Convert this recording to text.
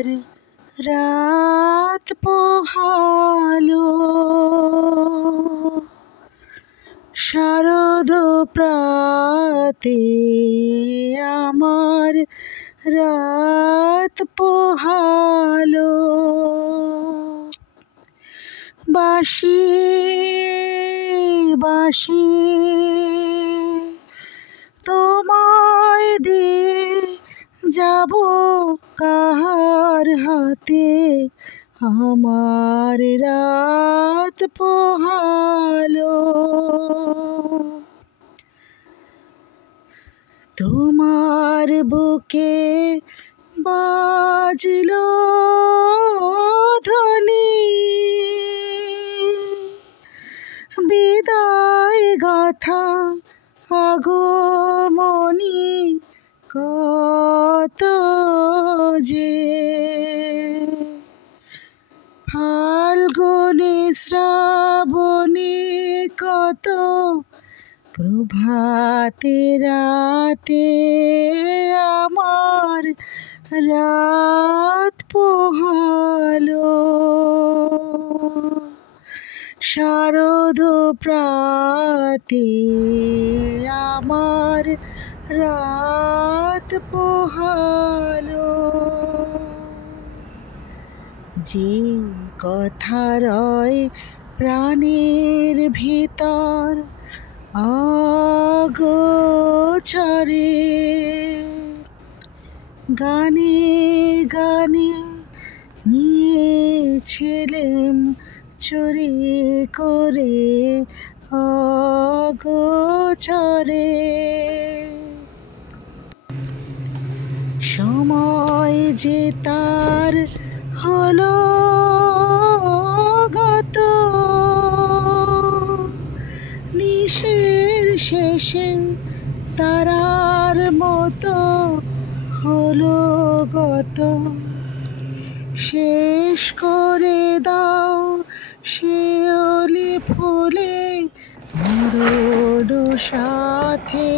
আমার রাত পোহালো, শারদ প্রাতে আমার রাত পোহালো। বাঁশি বাঁশি তোমায় দিয়ে যাব কাহার হাতে, আমার রাত পোহালো। তোমার বুকে বাজলো ধ্বনি, বিদায় গাথা আগমনী কত যে, ফাল্গুনী শ্রাবণী কত প্রভাতে রাতে আমার রাত পোহালো। শারদ প্রাতে আমার রাত পোহালো। যে কথা রয় প্রাণের ভিতর অগোচরে, গানে গানে নিয়েছিলেম চুরি করে অগোচরে। সময় যে তার হলো গত, নিশের শেষে তারার মতো হলো গত। শেষ করে দাও শিউলি ফুলে মরণ সাথে